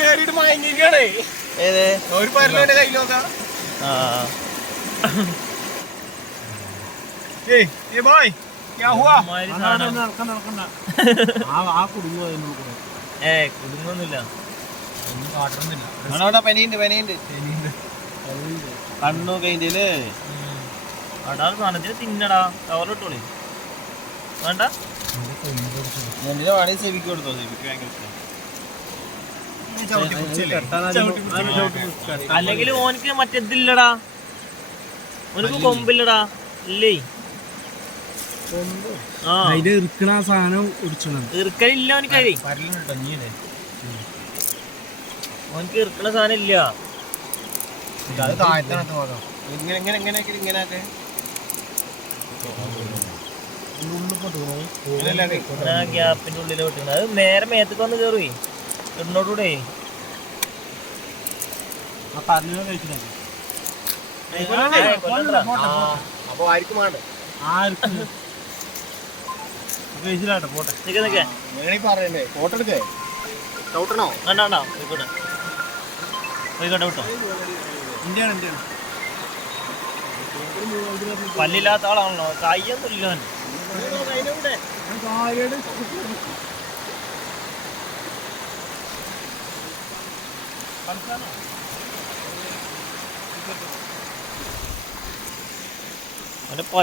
കേറിട്ട് മയങ്ങിക്കാണേ. ഒരു പരലോന്റെ കയ്യിൽ നോക്കാം. ബോയ് കുടുങ്ങൊന്നുമില്ല. കണ്ണു കൈന്റെല് അടാ സാധനത്തിന് തിന്നടാ. കവറിട്ടോളി വേണ്ട. വേണമെങ്കിൽ സെവിക്ക് കൊടുത്തോ. സെവിക്ക് ഭയങ്കര അല്ലെങ്കിൽ ഓനക്ക് മറ്റേതില്ലടാ. ഓനക്ക് കൊമ്പില്ലടാ. ഇല്ലേ ഇറുക്കലില്ല ഓനക്ക്. ഓനക്ക് ഇറുക്കണ സാധനം ഇല്ല. ഗ്യാപ്പിന്റെ ഉള്ളിലോട്ട് അത് നേരെ മേത്തേക്ക് വന്ന് കേറുവേ. ഇടനോട്ടൂടെ അപ്പൊ ആർക്കും വേണ്ട. പറയണ്ടേ ഫോട്ടോ എടുക്കേ. ചവിട്ടണോ? വേണ്ട പോയിക്കോട്ടെ വിട്ടോ. പല്ലില്ലാത്ത ആളാണല്ലോ. കയ്യൊന്നും ഇല്ല. അവന്